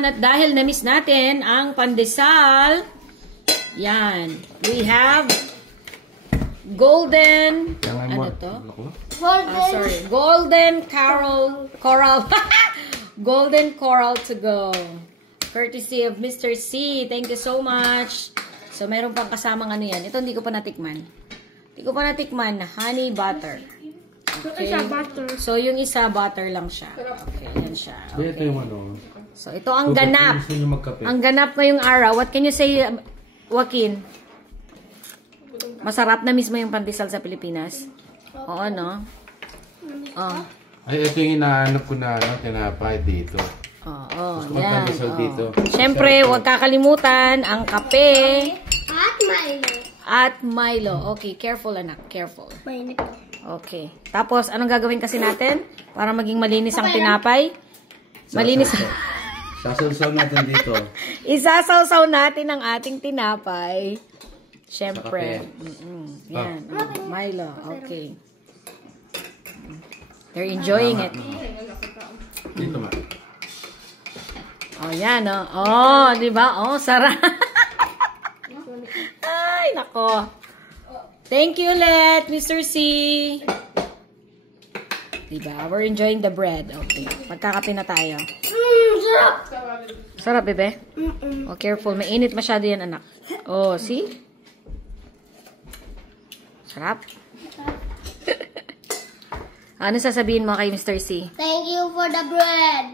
yan. At dahil na-miss natin ang pandesal, yan. We have golden, ano to? Sorry. Golden coral. Golden coral to go. Courtesy of Mr. C. Thank you so much. So, meron pang kasamang ano yan. Ito hindi ko pa natikman. Hindi ko pa natikman. Honey butter. Okay. So, yung isa butter lang siya. Okay, yan siya. Okay. Ito yung ano. So, ito ang ganap. Ang ganap ngayong araw. What can you say, Joaquin? Masarap na mismo yung pandesal sa Pilipinas. Oo, no? Oh. Ay, ito yung inaanap ko na ano, tinapay dito. Oo, yan. Dito. Siyempre, huwag kakalimutan ang kape. At Milo. At Milo. Okay, careful anak, careful. Okay. Tapos, anong gagawin kasi natin? Para maging malinis ang tinapay? Malinis. Sasawsaw natin dito. Isasawsaw natin ang ating tinapay. Siyempre. Yan. Milo. Okay. They're enjoying it. Dito ma. Oh, yan, oh. Oh, di ba? Oh, sarap. Ay, nako. Thank you, Let, Mr. C. Diba? We're enjoying the bread. Okay. Magkakape na tayo. Sarap. Sarap, bebe? Oh, careful. Mainit masyado yan, anak. Oh, see? Sarap. Ano sasabihin mo kay Mr. C? Thank you for the bread.